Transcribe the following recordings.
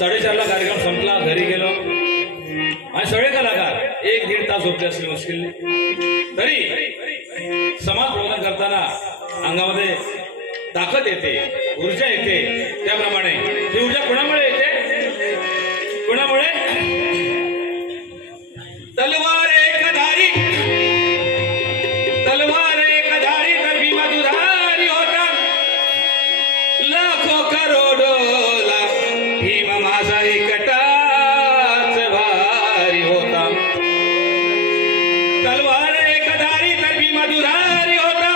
4:30ला कार्यक्रम संपला, घरी गेलो आणि सगळे कलाकार 1-1.5 तास झोपले असले मुश्किल, तरी समाज प्रबोधन करताना अंगामध्ये ताकद येते, ऊर्जा येते. त्याप्रमाणे ही ऊर्जा कोणामुळे येते? कोणामुळे? तलवार एक धारी, तलवार एक धारी तर भीमा दुधारी होता, लाखो करोडोला भीम माझा एकटाच भारी होता. तलवार एक धारी तर भीमा दुधारी होता,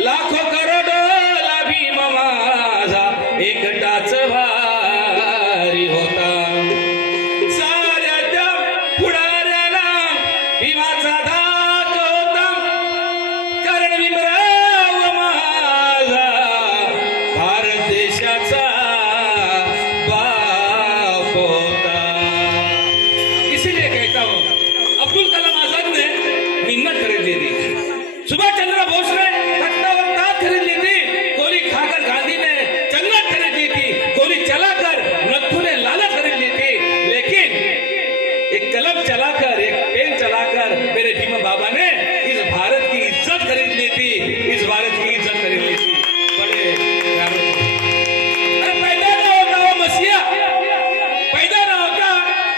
लाखो करोडोला भीम माझा एकटाच भारी होता. साऱ्या त्या पुढाऱ्याला भीमाचा धाक होता, कारण भीमराव माझा भारत देशाचा बाप होता. इसीलिए कहता हूं, अब्दुल कलाम आजाद ने मिन्नत खरीद ली थी, सुभाष चंद्र बोस ने तख्तावरदार खरीद ली थी, गोली खाकर गांधी ने जन्नत खरीद ली थी, गोली चलाकर नथु ने लाला खरीद ली थी, लेकिन एक कलम चलाकर, एक पेन चलाकर मेरे भीम बाबा ने इस भारत की इज्जत खरीद ली थी, इस भारत की इज्जत खरीद ली थी. बड़े पैदा ना होता वो मसीहा, पैदा ना होता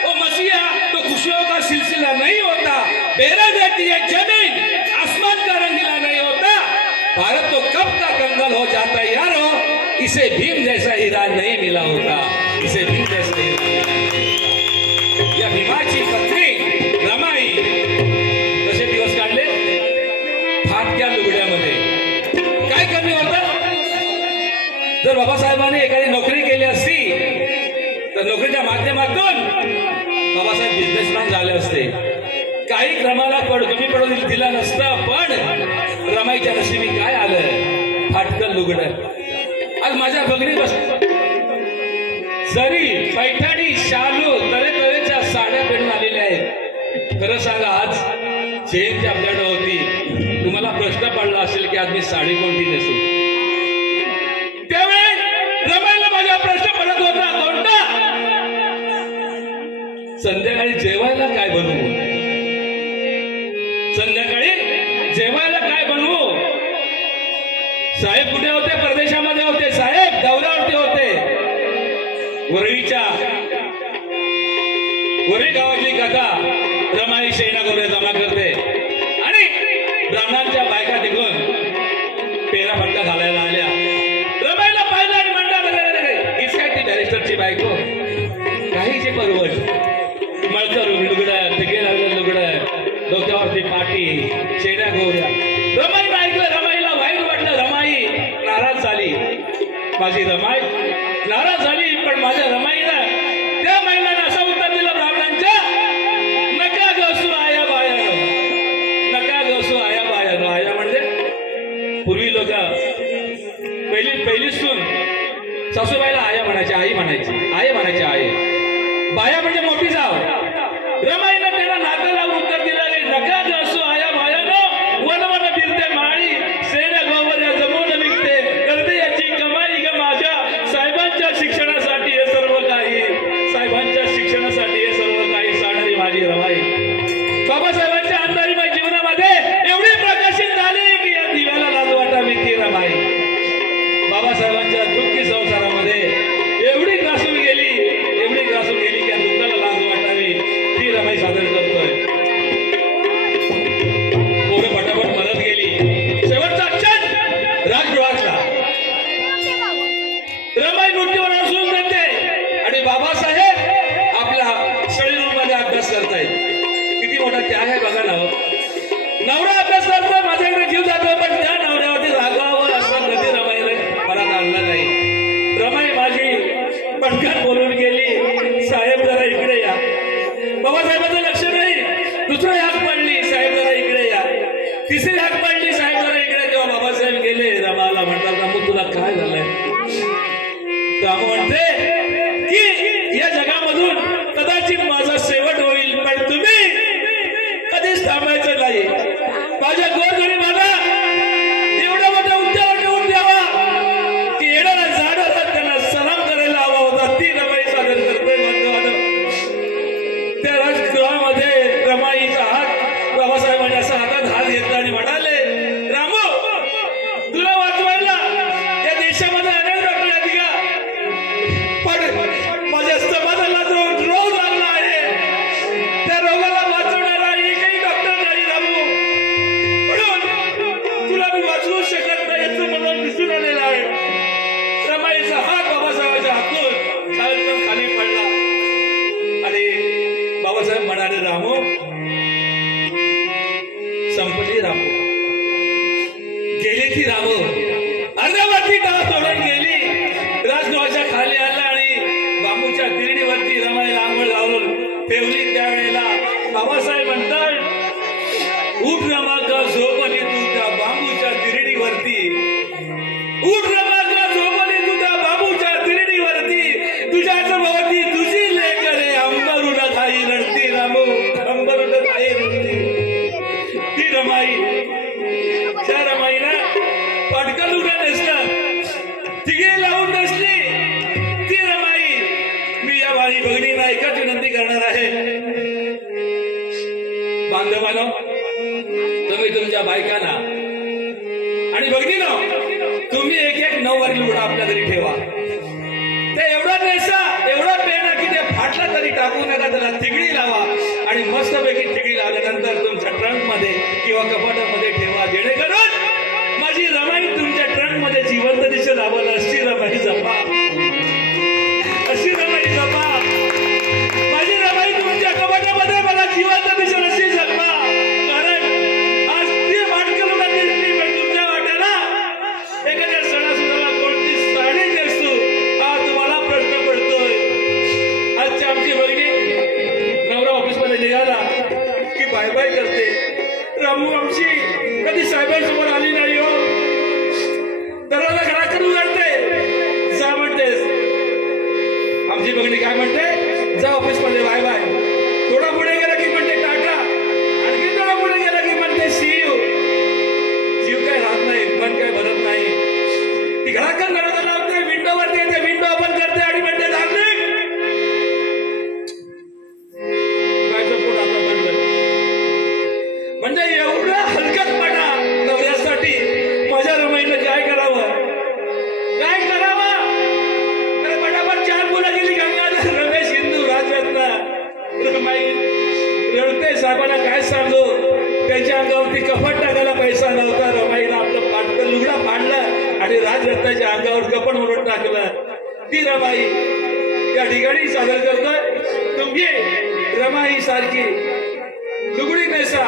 वो मसीहा तो खुशियों का सिलसिला नहीं होता. बेरा देती है जमीन, आसमान का रंगीला नहीं होता. भारत तो कब का कंगाल हो जाता है यारो, इसे भीम जैसा हीरा नहीं मिला होता, इसे भीम जैसा हीरा नहीं मिला होता. या भीमाची पत्नी रमाई कसे दिवस काढले? फाटक्या लुगड्यामध्ये. काय कमी होतं? जर बाबासाहेबांनी एखादी नोकरी केली असती तर नोकरीच्या माध्यमातून बाबासाहेब बिझनेसमॅन झाले असते. काही क्रमाला कमी पडू दिला नसतं, पण रमाईच्या नशिबी काय आलं? फाटकन लुगडं. आज माझ्या भगिनी बस जरी पैठणी, शालू, तऱ्हेतऱ्हेच्या साड्या पेरून आलेल्या आहेत. खरं सांगा, आज जयंती आपल्याकडे होती, तुम्हाला प्रश्न पडला असेल की आज मी साडी कोणती नेसू? त्यावेळेस रमाईला माझा प्रश्न पडत होता, कोणता? संध्याकाळी जेवायला काय बनवू? संध्याकाळी जेवायला काय बनवू? साहेब कुठे होते? परदेशामध्ये होते. साहेब दौऱ्यावरती होते. वरळी गावातली कथा रमाई शेणा गोऱ्या जमा करते आणि ब्राह्मणांच्या बायका तिकडून पेरा फटका घालायला आल्या. रमाईला पाहिलं आणि म्हणतात, हीच काय ती बॅरिस्टरची बायको? काहीची परवड, मळकर लुगडं, पिके लागलं लुगडं, डोक्यावरती पाटी, शेण्या गोऱ्या. रमाईनं ऐकलं, रमाईला वाईट वाटलं, रमाई नाराज झाली. माझी रमाई नाराज झाली, पण माझ्या रमाईनं त्या महिलांना असं उत्तर दिलं ब्राह्मणांच्या, नका गसू आया बायानो, नका गसू आया बायानो. आया म्हणजे पूर्वी लोक पहिली सून सासूबाईला आया म्हणायची, आई म्हणायची, आई म्हणायची, आई. बाया म्हणजे मोठी जाव. रमाईनं त्याला नातं लावून उत्तर दिलं, नका गसू आया बायानो, वनवन फिरते माळी, सेण्या गोवऱ्या जमून विकते, करते याची कमाई ग माझ्या साहेबांच्या शिक्षणासाठी हे सर्व काही, साहेबांच्या शिक्षणासाठी हे सर्व काही साडणारी माझी रमाई. बाबासाहेबांच्या अंधारीमय जीवनामध्ये एवढी प्रकाशित झाली की या दिव्याला लाज वाटावी ती रमाई. बाबासाहेबांच्या दुःखी संसारामध्ये एवढी ग्रासून गेली, एवढी ग्रासून गेली की या दुःखाला लाज वाटावी ती रमाई सादर करतोय. पोरं पटापट मरत गेली. शेवटचा क्षण राजगृहातला. रमाई मृत्यूवर असून जाते आणि बाबासाहेब आपला स्टडी रूम मध्ये अभ्यास करतायत. किती मोठा त्याग आहे बघा ना. नवरा अभ्यास करतोय, माझ्याकडे जीव जातोय, पण त्या नवऱ्यावरती रागावर असं कधी रमाईला मला आणलं नाही. रमाई माझी पटकन बोलून गेली, साहेब जरा इकडे या. बाबासाहेबांचं लक्ष नाही. दुसरी हाक पडली, साहेब जरा इकडे या. तिसरी हाक पडली, साहेब जरा इकडे. तेव्हा बाबासाहेब गेले. रमाला म्हणतात, रामू तुला काय झालंय? रामू म्हणते की या जगामधून कदाचित माझा शेवट होईल, पण तुम्ही कधीच थांबायचं नाही. माझ्या गोरगरिबांना एवढा मोठा उद्यावर ठेवून द्यावा की येणारा जाणारा त्यांना सलाम करायला हवा होता. ती रमाई भगिनींना एकच विनंती करणार आहे, बांधवांनो, तुम्ही तुमच्या बायकांना आणि भगिनींनो, तुम्ही एक एक नऊवारी लुगडा आपल्या घरी ठेवा. ते एवढा नेसा, एवढा पेना की ते फाटला तरी टाकू नका, त्याला तिगडी लावा आणि मस्तपैकी तिगडी लावल्यानंतर तुमच्या ट्रंक मध्ये किंवा कपाटामध्ये ठेवा, जेणेकरून माझी रमाई तुमच्या ट्रंक मध्ये जिवंत दिसेल. आम्हाला अशी रमाई जपा, अशी रमाई जपा, माझी रमाई तुमच्या कपाटामध्ये मला जिवंत दिसेल अशी जपा. कारण आज ती वाटकल दिसली, पण तुमच्या वाट्याला एखाद्या सणासुदाला कोणती साडी नेसतो हा तुम्हाला प्रश्न पडतोय. आजची आमची बहिणी नवरा ऑफिस मध्ये निघाला की बाय बाय करते. रामू आमची कधी साहेबांसमोर आली नाही हो, दरवाजा घराकडे उघडते, जा म्हणतेस. आमची बहिणी काय म्हणते, जा ऑफिस मध्ये बाय बाय. थोडा पुढे गेला की म्हणते टाटा, आणखी थोडा पुढे गेला की म्हणते सी यू. जीव काय राहत नाही, मन काय भरत नाही. ती घराकडे दरवाजा लावते, विंडोवरती येते, विंडो ओपन करते आणि म्हणते डार्लिंग. बायचं पोट आता पडलं. म्हणजे एवढा हलकटपणा नवऱ्यासाठी माझ्या रमाईनं काय करावं, काय करावं. तर पटापट 4 मुलं गेली, गंगाधर, रमेश, हिंदू, राजरत्न. रमाई रडते, साहेबांना काय सांगू, त्यांच्या अंगावरती कपट टाकायला पैसा नव्हता. रमाईनं आपलं पाटकं लुगडा पाडलं आणि राजरत्नाच्या अंगावर कपट म्हणून टाकलं. ती रमाई या ठिकाणी सादर करतोय. तुम्ही रमाई सारखी लुगडी नेसा,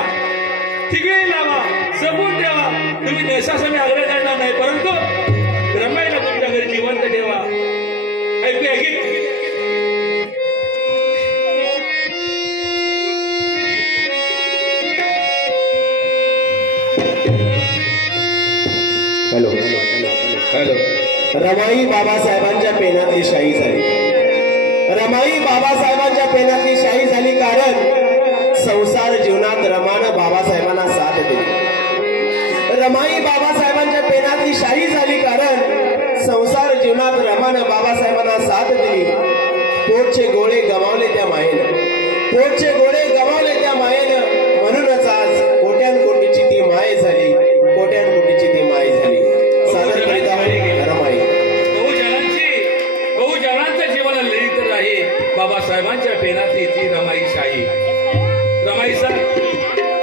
तिगडी लावा, जपून ठेवा. तुम्ही नेसासाठी आग्रह करणार नाही, परंतु रमाईला तुमच्या घरी जिवंत ठेवा. ऐकूया गीत. Hello hello. रमाई बाबासाहेबांच्या पेनातली शाही झाली. रमाई बाबासाहेबांच्या पेनातली शाही झाली कारण संसार जीवनात रमानं बाबासाहेबांना साथ दिली. रमाई बाबासाहेबांच्या पेनातली शाही झाली कारण संसार जीवनात रमानं बाबासाहेबांना साथ दिली. पोटचे गोळे गमावले त्या मायेनं, पोटचे गोळे गमावले त्या मायेनं. म्हणूनच आज कोट्यान कोटीची ती माय झाली, कोट्यान कोटीची ती माय झाली. सादर करीत आहोत रमाई. बहुजनांचं जीवन ललित राही, बाबासाहेबांच्या पेनातली ती रमाई शाही. रमाईचा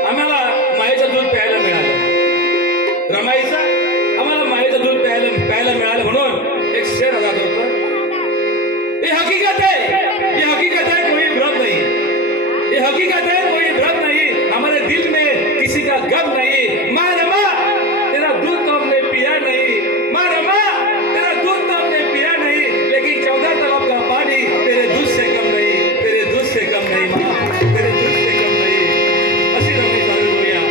आम्हाला मायेचं दूध प्यायला मिळालं. रमाईचा आम्हाला मायेचं दूध प्यायला मिळालं म्हणून एक शेर अदा करतो. ये हकीकत है कोई भ्रम नहीं, ये हकीकत है कोई भ्रम नहीं. हमारे दिल में किसी का गम नहीं. माँ रमा तेरा दूध तो हमने पिया नहीं, माँ रमा तेरा दूध तो हमने पिया नहीं, लेकिन 14 तलब का पानी तेरे दूध से कम नहीं, तेरे दूध से कम नहीं माँ, तेरे दूध से कम नहीं. अशी रमाई चालू करूया.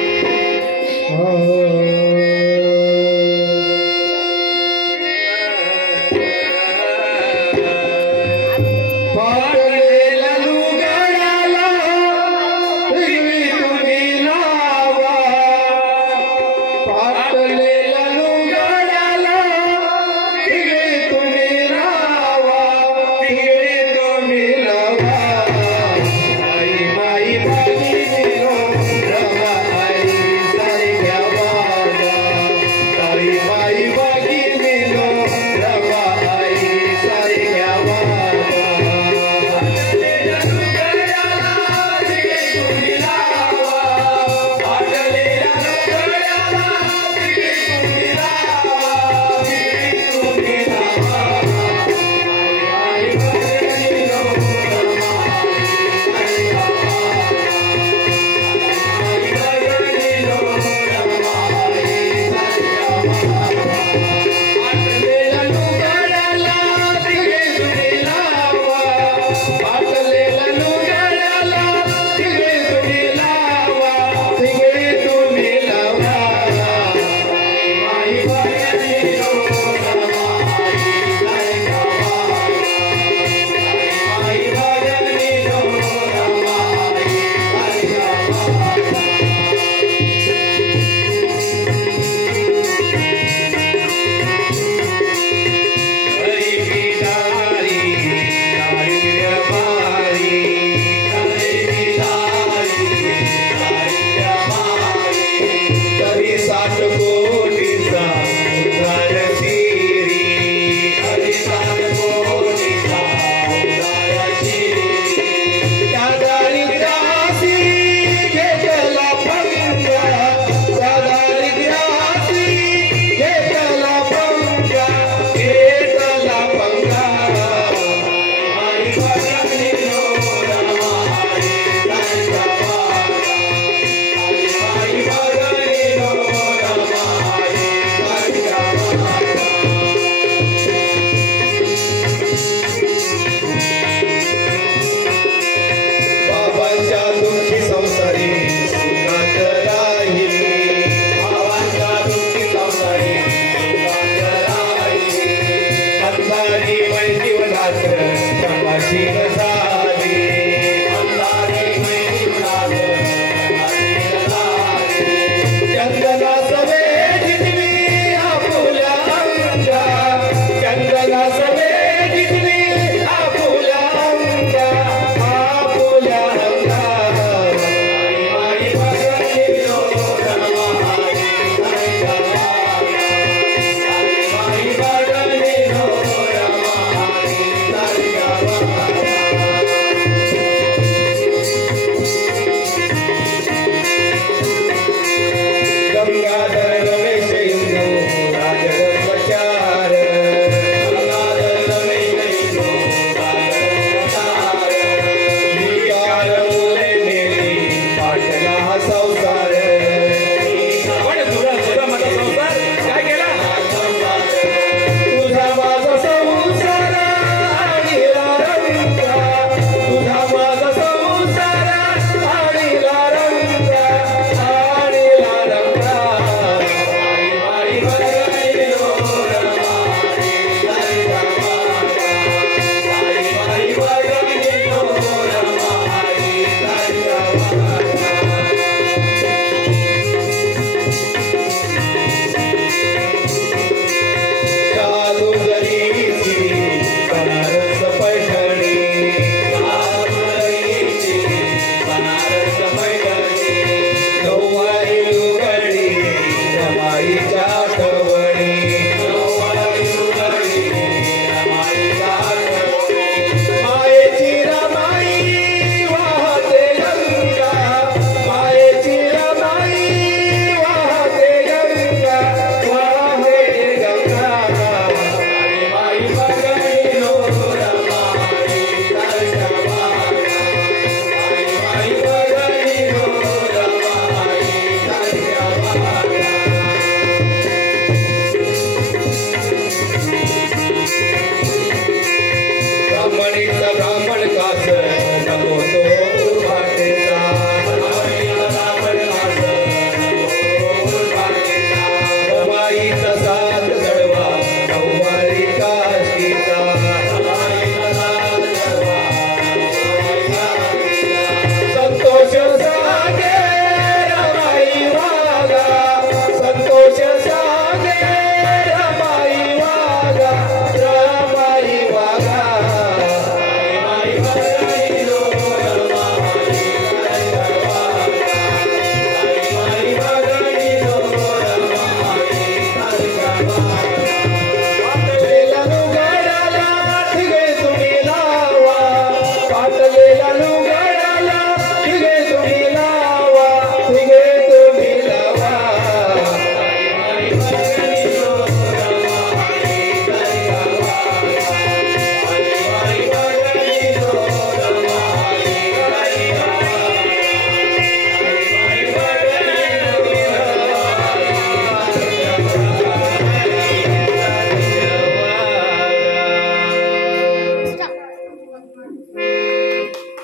ब्राह्मणीचा